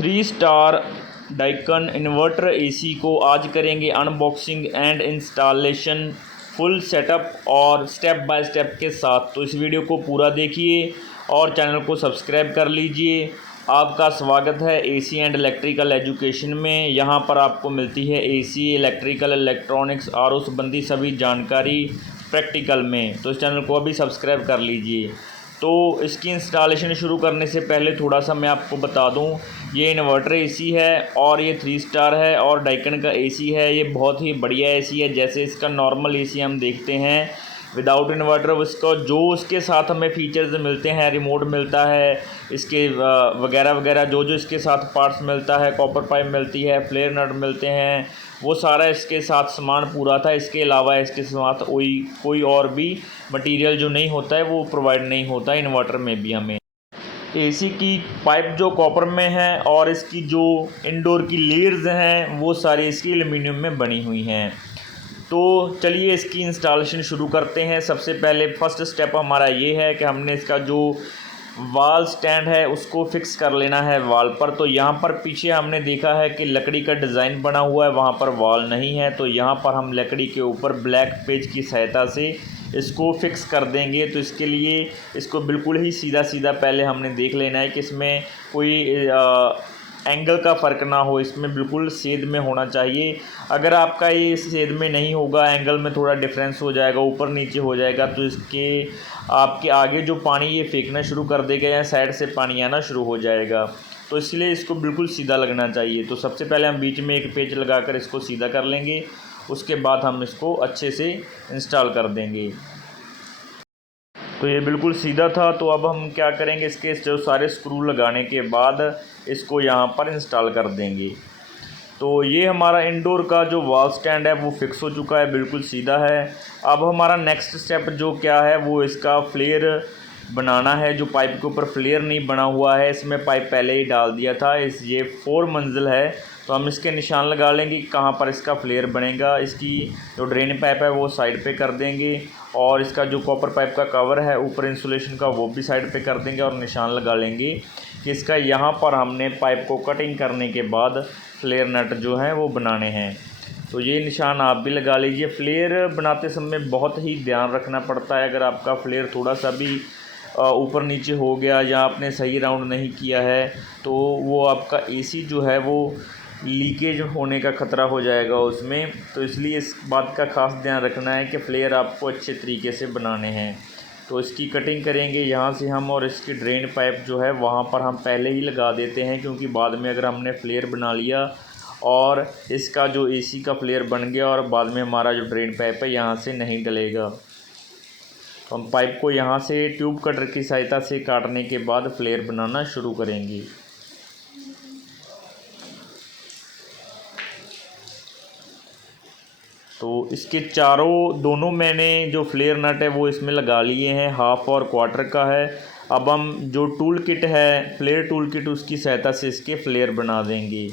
Three star Daikin inverter AC को आज करेंगे unboxing and installation full setup और स्टेप बाय स्टेप के साथ। तो इस वीडियो को पूरा देखिए और चैनल को सब्सक्राइब कर लीजिए। आपका स्वागत है एसी एंड इलेक्ट्रिकल एजुकेशन में। यहाँ पर आपको मिलती है एसी, इलेक्ट्रिकल, इलेक्ट्रॉनिक्स, आरओ संबंधी सभी जानकारी प्रैक्टिकल में। तो इस चैनल को अभी सब्सक्राइब कर लीजिए। तो इसकी इंस्टॉलेशन शुरू करने से पहले थोड़ा सा मैं आपको बता दूं, ये इन्वर्टर एसी है और ये 3 स्टार है और डाइकन का एसी है। ये बहुत ही बढ़िया एसी है। जैसे इसका नॉर्मल एसी हम देखते हैं विदाउट इन्वर्टर, उसका जो उसके साथ हमें फीचर्स मिलते हैं, रिमोट मिलता है, इसके वगैरह वगैरह जो जो इसके साथ पार्ट्स मिलता है, कॉपर पाइप मिलती है, फ्लेयर नट मिलते हैं, वो सारा इसके साथ सामान पूरा था। इसके अलावा इसके साथ कोई और भी मटेरियल जो नहीं होता है वो प्रोवाइड नहीं होता इन्वर्टर में भी हमें। एसी की पाइप जो कॉपर में है और इसकी जो इंडोर की लेयर्स हैं वो सारी इसकी एल्युमिनियम में बनी हुई हैं। तो चलिए इसकी इंस्टॉलेशन शुरू करते हैं। सबसे पहले फर्स्ट स्टेप हमारा ये है कि हमने इसका जो वाल स्टैंड है उसको फिक्स कर लेना है वाल पर। तो यहाँ पर पीछे हमने देखा है कि लकड़ी का डिज़ाइन बना हुआ है, वहाँ पर वाल नहीं है। तो यहाँ पर हम लकड़ी के ऊपर ब्लैक पेज की सहायता से इसको फिक्स कर देंगे। तो इसके लिए इसको बिल्कुल ही सीधा सीधा पहले हमने देख लेना है कि इसमें कोई एंगल का फ़र्क ना हो, इसमें बिल्कुल सेध में होना चाहिए। अगर आपका ये सेध में नहीं होगा, एंगल में थोड़ा डिफरेंस हो जाएगा, ऊपर नीचे हो जाएगा, तो इसके आपके आगे जो पानी ये फेंकना शुरू कर देगा या साइड से पानी आना शुरू हो जाएगा। तो इसलिए इसको बिल्कुल सीधा लगना चाहिए। तो सबसे पहले हम बीच में एक पेच लगाकर इसको सीधा कर लेंगे, उसके बाद हम इसको अच्छे से इंस्टॉल कर देंगे। तो ये बिल्कुल सीधा था। तो अब हम क्या करेंगे, इसके जो सारे स्क्रू लगाने के बाद इसको यहाँ पर इंस्टॉल कर देंगे। तो ये हमारा इंडोर का जो वॉल स्टैंड है वो फिक्स हो चुका है, बिल्कुल सीधा है। अब हमारा नेक्स्ट स्टेप जो क्या है वो इसका फ्लेयर बनाना है। जो पाइप के ऊपर फ्लेयर नहीं बना हुआ है, इसमें पाइप पहले ही डाल दिया था। ये 4 मंजिल है, तो हम इसके निशान लगा लेंगे कहाँ पर इसका फ्लेयर बनेगा। इसकी जो ड्रेन पाइप है वो साइड पे कर देंगे और इसका जो कॉपर पाइप का कवर है ऊपर इंसुलेशन का वो भी साइड पे कर देंगे और निशान लगा लेंगे कि इसका यहाँ पर हमने पाइप को कटिंग करने के बाद फ्लेयर नट जो है वो बनाने हैं। तो ये निशान आप भी लगा लीजिए। फ्लेयर बनाते समय बहुत ही ध्यान रखना पड़ता है। अगर आपका फ्लेयर थोड़ा सा भी ऊपर नीचे हो गया या आपने सही राउंड नहीं किया है तो वो आपका एसी जो है वो लीकेज होने का ख़तरा हो जाएगा उसमें। तो इसलिए इस बात का ख़ास ध्यान रखना है कि फ्लेयर आपको अच्छे तरीके से बनाने हैं। तो इसकी कटिंग करेंगे यहाँ से हम, और इसकी ड्रेन पाइप जो है वहाँ पर हम पहले ही लगा देते हैं, क्योंकि बाद में अगर हमने फ्लेयर बना लिया और इसका जो एसी का फ्लेयर बन गया और बाद में हमारा जो ड्रेन पाइप है यहाँ से नहीं डलेगा। तो हम पाइप को यहाँ से ट्यूब कटर की सहायता से काटने के बाद फ्लेयर बनाना शुरू करेंगे। तो इसके दोनों मैंने जो फ्लेयर नट है वो इसमें लगा लिए हैं, हाफ और क्वार्टर का है। अब हम जो टूल किट है, फ्लेयर टूल किट, उसकी सहायता से इसके फ्लेयर बना देंगे।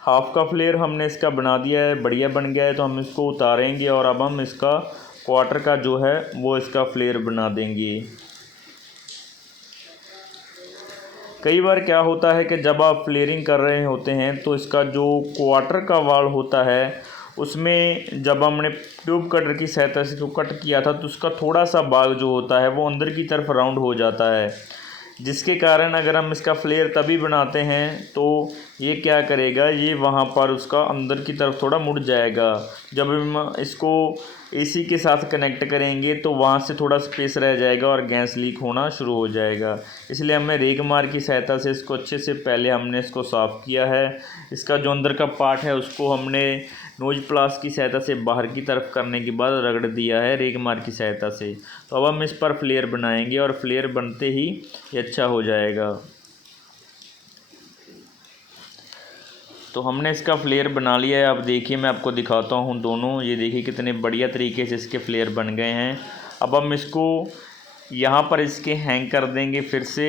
हाफ का फ्लेयर हमने इसका बना दिया है, बढ़िया बन गया है। तो हम इसको उतारेंगे और अब हम इसका क्वार्टर का जो है वो इसका फ्लेयर बना देंगे। कई बार क्या होता है कि जब आप फ्लेयरिंग कर रहे होते हैं तो इसका जो क्वार्टर का वाल होता है उसमें जब हमने ट्यूब कटर की सहायता से इसको कट किया था तो उसका थोड़ा सा भाग जो होता है वो अंदर की तरफ राउंड हो जाता है, जिसके कारण अगर हम इसका फ्लेयर तभी बनाते हैं तो ये क्या करेगा, ये वहाँ पर उसका अंदर की तरफ थोड़ा मुड़ जाएगा। जब हम इसको एसी के साथ कनेक्ट करेंगे तो वहाँ से थोड़ा स्पेस रह जाएगा और गैस लीक होना शुरू हो जाएगा। इसलिए हमने रेग मार की सहायता से इसको अच्छे से पहले हमने इसको साफ़ किया है। इसका जो अंदर का पार्ट है उसको हमने नोज प्लास की सहायता से बाहर की तरफ करने के बाद रगड़ दिया है रेग मार की सहायता से। तो अब हम इस पर फ्लेयर बनाएंगे और फ्लेयर बनते ही ये अच्छा हो जाएगा। तो हमने इसका फ्लेयर बना लिया है। अब देखिए मैं आपको दिखाता हूँ दोनों, ये देखिए कितने बढ़िया तरीके से इसके फ्लेयर बन गए हैं। अब हम इसको यहाँ पर इसके हैंग कर देंगे। फिर से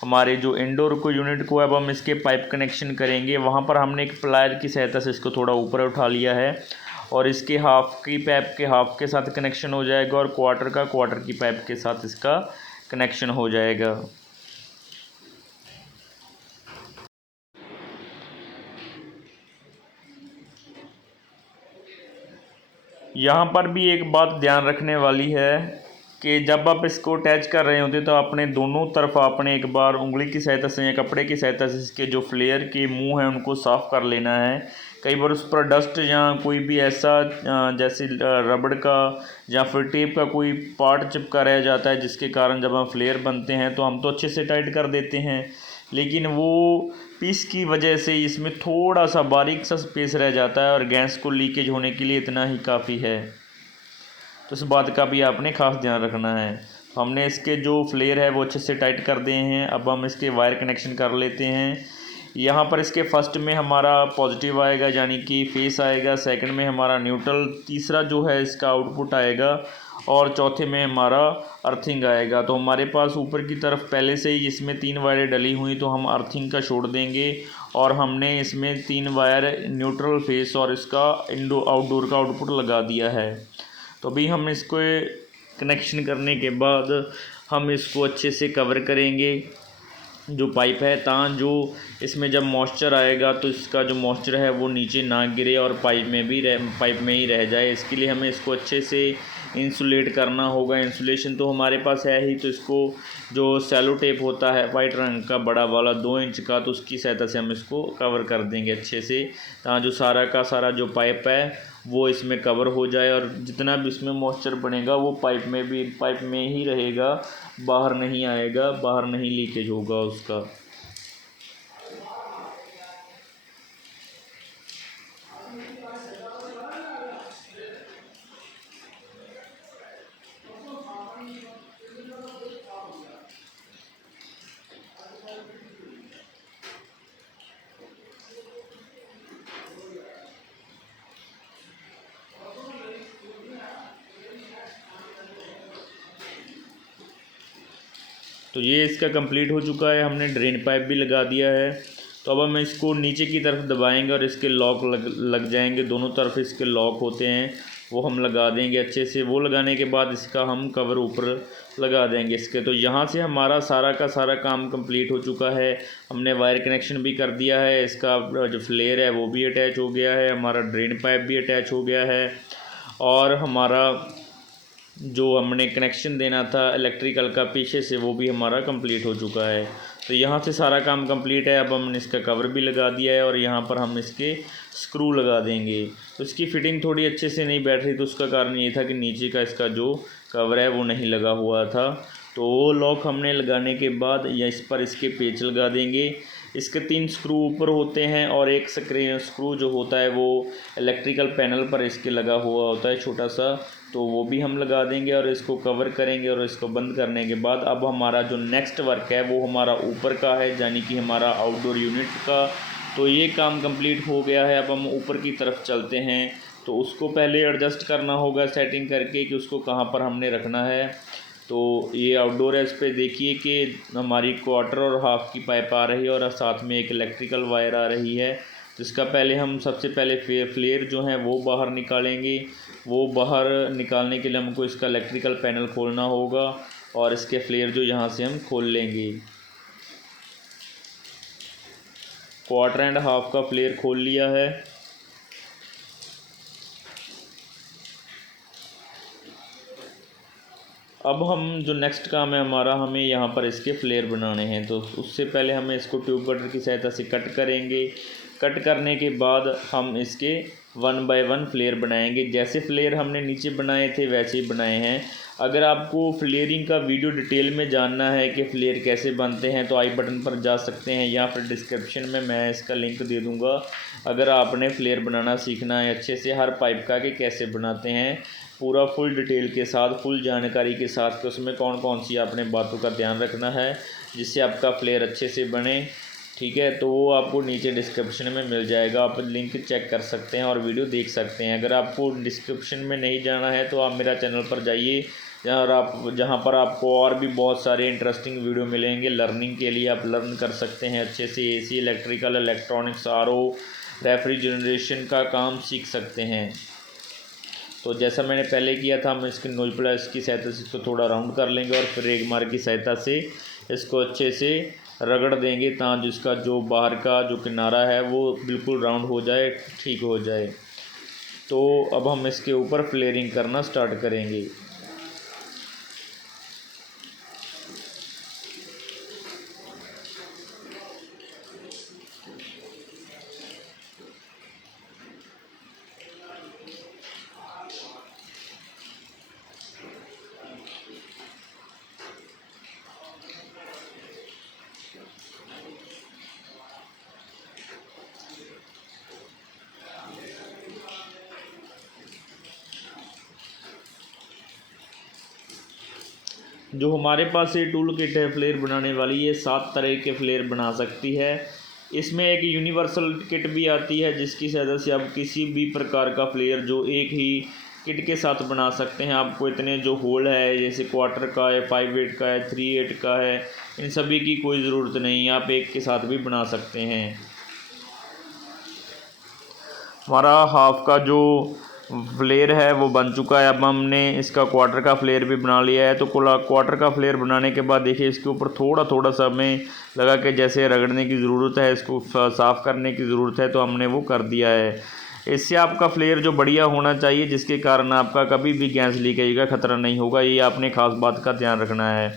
हमारे जो इंडोर को यूनिट को अब हम इसके पाइप कनेक्शन करेंगे। वहाँ पर हमने एक प्लायर की सहायता से इसको थोड़ा ऊपर उठा लिया है और इसके हाफ की पाइप के हाफ के साथ कनेक्शन हो जाएगा और क्वार्टर की पाइप के साथ इसका कनेक्शन हो जाएगा। यहाँ पर भी एक बात ध्यान रखने वाली है कि जब आप इसको अटैच कर रहे होते तो आपने दोनों तरफ आपने एक बार उंगली की सहायता से या कपड़े की सहायता से इसके जो फ्लेयर के मुंह हैं उनको साफ़ कर लेना है। कई बार उस पर डस्ट या कोई भी ऐसा जैसे रबड़ का या फिर टेप का कोई पार्ट चिपका रह जाता है, जिसके कारण जब हम फ्लेयर बनते हैं तो हम तो अच्छे से टाइट कर देते हैं, लेकिन वो पीस की वजह से इसमें थोड़ा सा बारीक सा स्पेस रह जाता है और गैस को लीकेज होने के लिए इतना ही काफ़ी है। तो इस बात का भी आपने ख़ास ध्यान रखना है। तो हमने इसके जो फ्लेयर है वो अच्छे से टाइट कर दिए हैं। अब हम इसके वायर कनेक्शन कर लेते हैं। यहाँ पर इसके फर्स्ट में हमारा पॉजिटिव आएगा यानी कि फेस आएगा, सेकंड में हमारा न्यूट्रल, तीसरा जो है इसका आउटपुट आएगा और चौथे में हमारा अर्थिंग आएगा। तो हमारे पास ऊपर की तरफ पहले से ही इसमें 3 वायरें डली हुई, तो हम अर्थिंग का छोड़ देंगे और हमने इसमें 3 वायर न्यूट्रल, फेस और इसका आउटडोर का आउटपुट लगा दिया है। तो अभी हम इसको कनेक्शन करने के बाद हम इसको अच्छे से कवर करेंगे जो पाइप है, ताकि जो इसमें जब मॉइस्चर आएगा तो इसका जो मॉइस्चर है वो नीचे ना गिरे और पाइप में ही रह जाए। इसके लिए हमें इसको अच्छे से इंसुलेट करना होगा। इंसुलेशन तो हमारे पास है ही, तो इसको जो सेलो टेप होता है वाइट रंग का बड़ा वाला 2 इंच का, तो उसकी सहायता से हम इसको कवर कर देंगे अच्छे से, ताकि जो सारा का सारा जो पाइप है वो इसमें कवर हो जाए और जितना भी इसमें मॉइस्चर बनेगा वो पाइप में ही रहेगा, बाहर नहीं आएगा, बाहर नहीं लीकेज होगा उसका। तो ये इसका कंप्लीट हो चुका है। हमने ड्रेन पाइप भी लगा दिया है। तो अब हम इसको नीचे की तरफ दबाएंगे और इसके लॉक लग जाएंगे। दोनों तरफ इसके लॉक होते हैं, वो हम लगा देंगे अच्छे से। वो लगाने के बाद इसका हम कवर ऊपर लगा देंगे इसके। तो यहाँ से हमारा सारा का सारा काम कंप्लीट हो चुका है। हमने वायर कनेक्शन भी कर दिया है, इसका जो फ्लेयर है वो भी अटैच हो गया है, हमारा ड्रेन पाइप भी अटैच हो गया है और हमारा जो हमने कनेक्शन देना था इलेक्ट्रिकल का पीछे से वो भी हमारा कंप्लीट हो चुका है। तो यहाँ से सारा काम कंप्लीट है। अब हमने इसका कवर भी लगा दिया है और यहाँ पर हम इसके स्क्रू लगा देंगे। तो इसकी फ़िटिंग थोड़ी अच्छे से नहीं बैठ रही, तो उसका कारण ये था कि नीचे का इसका जो कवर है वो नहीं लगा हुआ था। तो वो लॉक हमने लगाने के बाद या इस पर इसके पेच लगा देंगे। इसके 3 स्क्रू ऊपर होते हैं और एक स्क्रू जो होता है वो इलेक्ट्रिकल पैनल पर इसके लगा हुआ होता है छोटा सा, तो वो भी हम लगा देंगे और इसको कवर करेंगे। और इसको बंद करने के बाद अब हमारा जो नेक्स्ट वर्क है वो हमारा ऊपर का है, यानी कि हमारा आउटडोर यूनिट का। तो ये काम कंप्लीट हो गया है। अब हम ऊपर की तरफ चलते हैं। तो उसको पहले एडजस्ट करना होगा सेटिंग करके कि उसको कहाँ पर हमने रखना है। तो ये आउटडोर है, इस पर देखिए कि हमारी क्वार्टर और हाफ की पाइप आ रही है और साथ में एक इलेक्ट्रिकल वायर आ रही है। जिसका पहले हम सबसे पहले फ्लेयर जो है वो बाहर निकालेंगे। वो बाहर निकालने के लिए हमको इसका इलेक्ट्रिकल पैनल खोलना होगा और इसके फ्लेयर जो यहाँ से हम खोल लेंगे। क्वार्टर एंड हाफ का फ्लेयर खोल लिया है। अब हम जो नेक्स्ट काम है हमारा, हमें यहाँ पर इसके फ्लेयर बनाने हैं। तो उससे पहले हमें इसको ट्यूब कटर की सहायता से कट करेंगे। कट करने के बाद हम इसके 1 बाय 1 फ्लेयर बनाएंगे। जैसे फ्लेयर हमने नीचे बनाए थे वैसे ही बनाए हैं। अगर आपको फ्लेयरिंग का वीडियो डिटेल में जानना है कि फ्लेयर कैसे बनते हैं तो आई बटन पर जा सकते हैं या फिर डिस्क्रिप्शन में मैं इसका लिंक दे दूँगा। अगर आपने फ्लेयर बनाना सीखना है अच्छे से हर पाइप का कि कैसे बनाते हैं, पूरा फुल डिटेल के साथ, फुल जानकारी के साथ कि उसमें कौन कौन सी आपने बातों का ध्यान रखना है जिससे आपका फ्लेयर अच्छे से बने, ठीक है। तो वो आपको नीचे डिस्क्रिप्शन में मिल जाएगा, आप लिंक चेक कर सकते हैं और वीडियो देख सकते हैं। अगर आपको डिस्क्रिप्शन में नहीं जाना है तो आप मेरा चैनल पर जाइए, जहाँ पर आपको और भी बहुत सारे इंटरेस्टिंग वीडियो मिलेंगे। लर्निंग के लिए आप लर्न कर सकते हैं अच्छे से। AC, electrical, electronics, RO, refrigeration का काम सीख सकते हैं। तो जैसा मैंने पहले किया था, हम इसके नोज प्लस की सहायता से इसको थोड़ा राउंड कर लेंगे और फिर एक मार की सहायता से इसको अच्छे से रगड़ देंगे ताकि जिसका जो बाहर का जो किनारा है वो बिल्कुल राउंड हो जाए, ठीक हो जाए। तो अब हम इसके ऊपर फ्लेयरिंग करना स्टार्ट करेंगे। जो हमारे पास ये टूल किट है फ्लेयर बनाने वाली, ये 7 तरह के फ्लेयर बना सकती है। इसमें एक यूनिवर्सल किट भी आती है जिसकी सहायता से आप किसी भी प्रकार का फ्लेयर जो एक ही किट के साथ बना सकते हैं। आपको इतने जो होल है, जैसे क्वार्टर का है, 5/8 का है, 3/8 का है, इन सभी की कोई ज़रूरत नहीं है, आप एक के साथ भी बना सकते हैं। हमारा हाफ का जो फ्लेयर है वो बन चुका है। अब हमने इसका क्वार्टर का फ्लेयर भी बना लिया है। तो क्वार्टर का फ्लेयर बनाने के बाद देखिए इसके ऊपर थोड़ा थोड़ा सा हमें लगा कि जैसे रगड़ने की ज़रूरत है, इसको साफ़ करने की ज़रूरत है, तो हमने वो कर दिया है। इससे आपका फ्लेयर जो बढ़िया होना चाहिए, जिसके कारण आपका कभी भी गैस लीकेज का ख़तरा नहीं होगा। ये आपने ख़ास बात का ध्यान रखना है।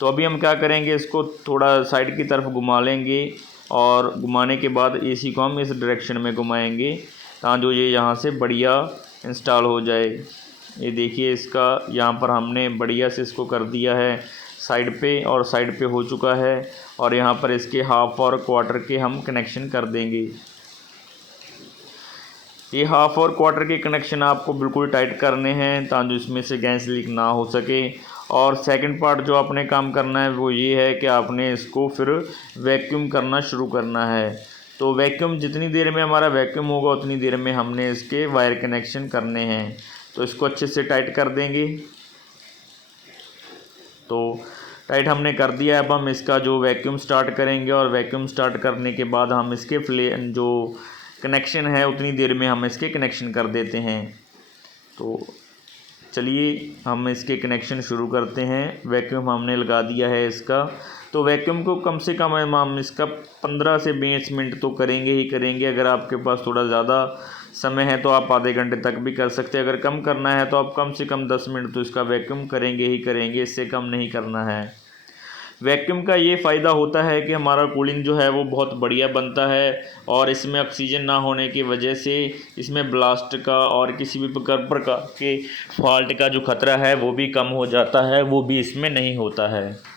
तो अभी हम क्या करेंगे, इसको थोड़ा साइड की तरफ घुमा लेंगे और घुमाने के बाद एसी को हम इस डायरेक्शन में घुमाएंगे ताकि जो ये यहाँ से बढ़िया इंस्टॉल हो जाए। ये देखिए इसका यहाँ पर हमने बढ़िया से इसको कर दिया है साइड पे, और साइड पे हो चुका है। और यहाँ पर इसके हाफ और क्वार्टर के हम कनेक्शन कर देंगे। ये हाफ और क्वार्टर के कनेक्शन आपको बिल्कुल टाइट करने हैं ताकि इसमें से गैस लीक ना हो सके। और सेकंड पार्ट जो आपने काम करना है वो ये है कि आपने इसको फिर वैक्यूम करना शुरू करना है। तो वैक्यूम जितनी देर में हमारा वैक्यूम होगा उतनी देर में हमने इसके वायर कनेक्शन करने हैं। तो इसको अच्छे से टाइट कर देंगे। तो टाइट हमने कर दिया है। अब हम इसका जो वैक्यूम स्टार्ट करेंगे और वैक्यूम स्टार्ट करने के बाद हम इसके जो कनेक्शन है उतनी देर में हम इसके कनेक्शन कर देते हैं। तो चलिए हम इसके कनेक्शन शुरू करते हैं। वैक्यूम हमने लगा दिया है इसका। तो वैक्यूम को कम से कम हम इसका 15 से 20 मिनट तो करेंगे ही करेंगे। अगर आपके पास थोड़ा ज़्यादा समय है तो आप आधे घंटे तक भी कर सकते हैं। अगर कम करना है तो आप कम से कम 10 मिनट तो इसका वैक्यूम करेंगे ही करेंगे, इससे कम नहीं करना है। वैक्यूम का ये फ़ायदा होता है कि हमारा कूलिंग जो है वो बहुत बढ़िया बनता है और इसमें ऑक्सीजन ना होने की वजह से इसमें ब्लास्ट का और किसी भी प्रकार के फॉल्ट का जो ख़तरा है वो भी कम हो जाता है, वो भी इसमें नहीं होता है।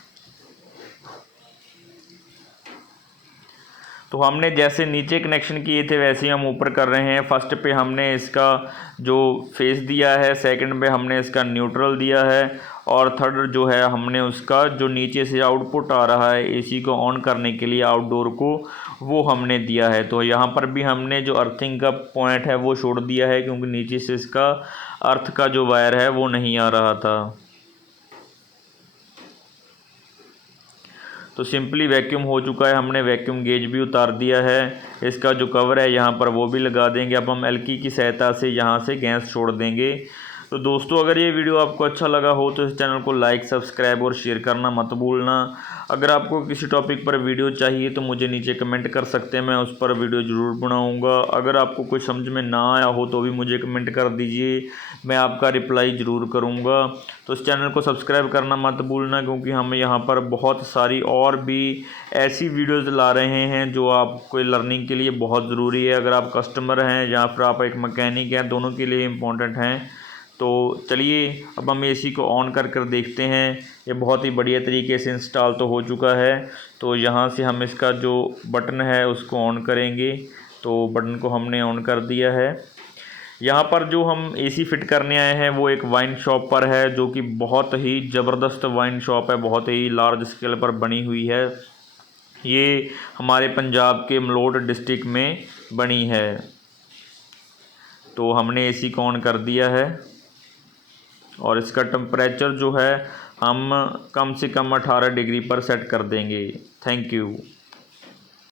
तो हमने जैसे नीचे कनेक्शन किए थे वैसे ही हम ऊपर कर रहे हैं। फर्स्ट पे हमने इसका जो फेस दिया है, सेकंड पे हमने इसका न्यूट्रल दिया है, और थर्ड जो है हमने उसका जो नीचे से आउटपुट आ रहा है एसी को ऑन करने के लिए आउटडोर को, वो हमने दिया है। तो यहाँ पर भी हमने जो अर्थिंग का पॉइंट है वो छोड़ दिया है क्योंकि नीचे से इसका अर्थ का जो वायर है वो नहीं आ रहा था। तो सिंपली वैक्यूम हो चुका है। हमने वैक्यूम गेज भी उतार दिया है। इसका जो कवर है यहाँ पर वो भी लगा देंगे। अब हम एल्की की सहायता से यहाँ से गैस छोड़ देंगे। तो दोस्तों अगर ये वीडियो आपको अच्छा लगा हो तो इस चैनल को लाइक, सब्सक्राइब और शेयर करना मत भूलना। अगर आपको किसी टॉपिक पर वीडियो चाहिए तो मुझे नीचे कमेंट कर सकते हैं, मैं उस पर वीडियो ज़रूर बनाऊंगा। अगर आपको कुछ समझ में ना आया हो तो भी मुझे कमेंट कर दीजिए, मैं आपका रिप्लाई ज़रूर करूंगा। तो इस चैनल को सब्सक्राइब करना मत भूलना क्योंकि हम यहाँ पर बहुत सारी और भी ऐसी वीडियोज़ ला रहे हैं जो आपको लर्निंग के लिए बहुत ज़रूरी है। अगर आप कस्टमर हैं या फिर आप एक मैकेनिक हैं, दोनों के लिए इम्पोर्टेंट हैं। तो चलिए अब हम एसी को ऑन कर देखते हैं। ये बहुत ही बढ़िया तरीके से इंस्टॉल तो हो चुका है। तो यहाँ से हम इसका जो बटन है उसको ऑन करेंगे। तो बटन को हमने ऑन कर दिया है। यहाँ पर जो हम एसी फिट करने आए हैं वो एक वाइन शॉप पर है, जो कि बहुत ही ज़बरदस्त वाइन शॉप है, बहुत ही लार्ज स्केल पर बनी हुई है। ये हमारे पंजाब के मलोट डिस्ट्रिक्ट में बनी है। तो हमने एसी को ऑन कर दिया है। और इसका टेम्परेचर जो है हम कम से कम 18 डिग्री पर सेट कर देंगे। Thank you.